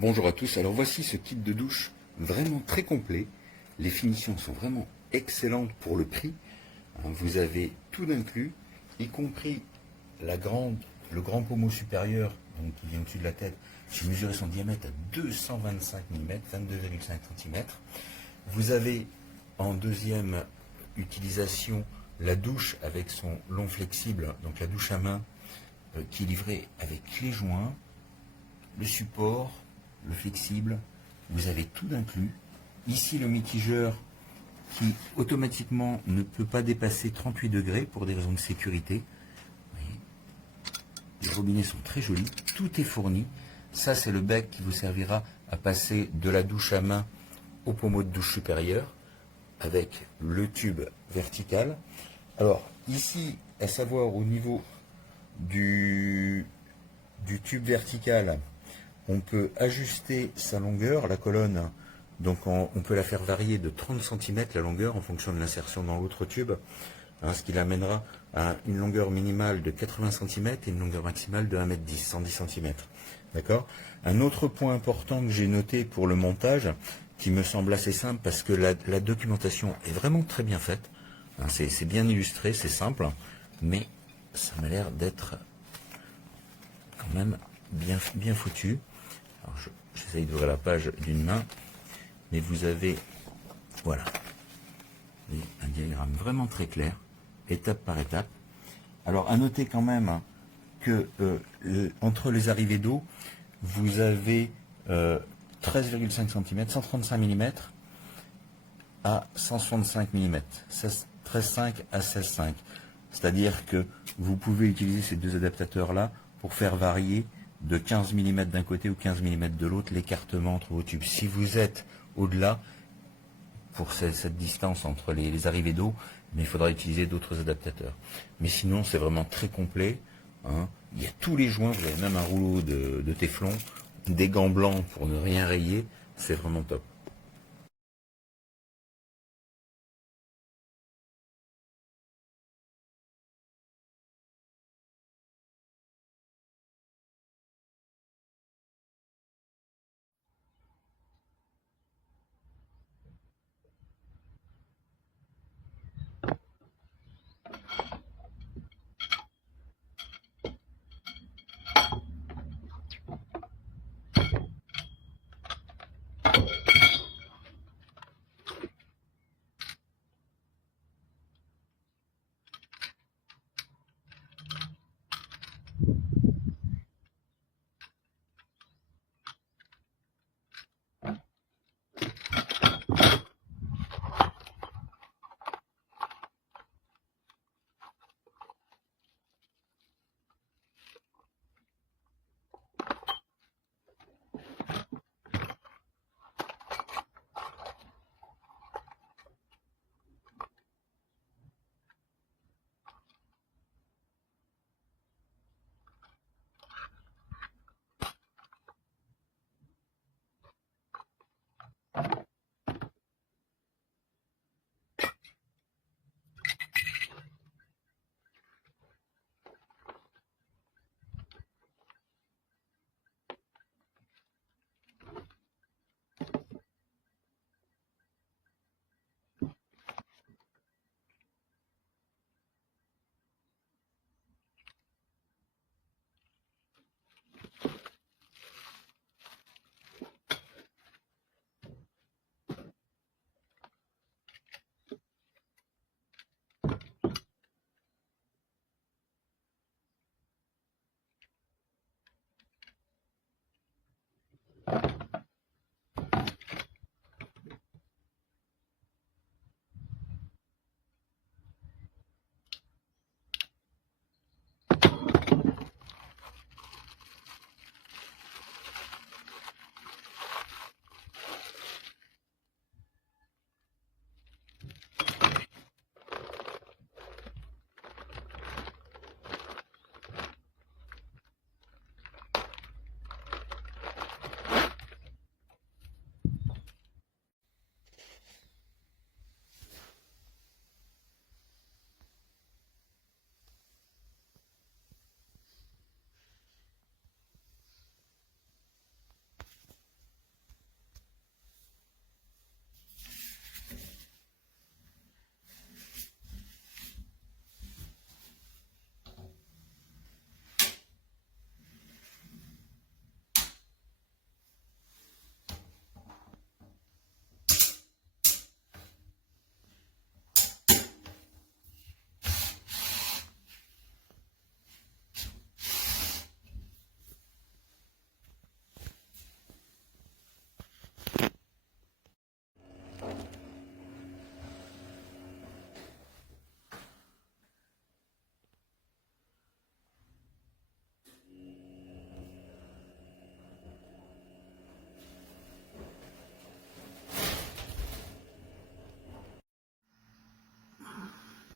Bonjour à tous, alors voici ce kit de douche vraiment très complet. Les finitions sont vraiment excellentes pour le prix. Vous avez tout d'inclus, y compris le grand pommeau supérieur, donc qui vient au-dessus de la tête. J'ai mesuré son diamètre à 225 mm, 22,5 cm. Vous avez en deuxième utilisation la douche avec son long flexible, donc la douche à main, qui est livrée avec les joints, le support, le flexible, vous avez tout inclus. Ici le mitigeur qui automatiquement ne peut pas dépasser 38 degrés pour des raisons de sécurité. Les robinets sont très jolis, tout est fourni. Ça c'est le bec qui vous servira à passer de la douche à main au pommeau de douche supérieur avec le tube vertical. Alors ici, à savoir au niveau du tube vertical, on peut ajuster sa longueur, la colonne, donc on peut la faire varier de 30 cm la longueur en fonction de l'insertion dans l'autre tube, ce qui l'amènera à une longueur minimale de 80 cm et une longueur maximale de 1,10 m, 110 cm. D'accord ? Un autre point important que j'ai noté pour le montage, qui me semble assez simple parce que la documentation est vraiment très bien faite, c'est bien illustré, c'est simple, mais ça m'a l'air d'être quand même bien foutu. Alors j'essaye d'ouvrir la page d'une main, mais vous avez, voilà, un diagramme vraiment très clair, étape par étape. Alors à noter quand même que entre les arrivées d'eau, vous avez 13,5 cm, 135 mm à 165 mm, 13,5 à 16,5. C'est-à-dire que vous pouvez utiliser ces deux adaptateurs-là pour faire varier de 15 mm d'un côté ou 15 mm de l'autre l'écartement entre vos tubes. Si vous êtes au-delà, pour cette distance entre les arrivées d'eau, mais il faudra utiliser d'autres adaptateurs. Mais sinon, c'est vraiment très complet. Il y a tous les joints, vous avez même un rouleau de téflon, des gants blancs pour ne rien rayer, c'est vraiment top.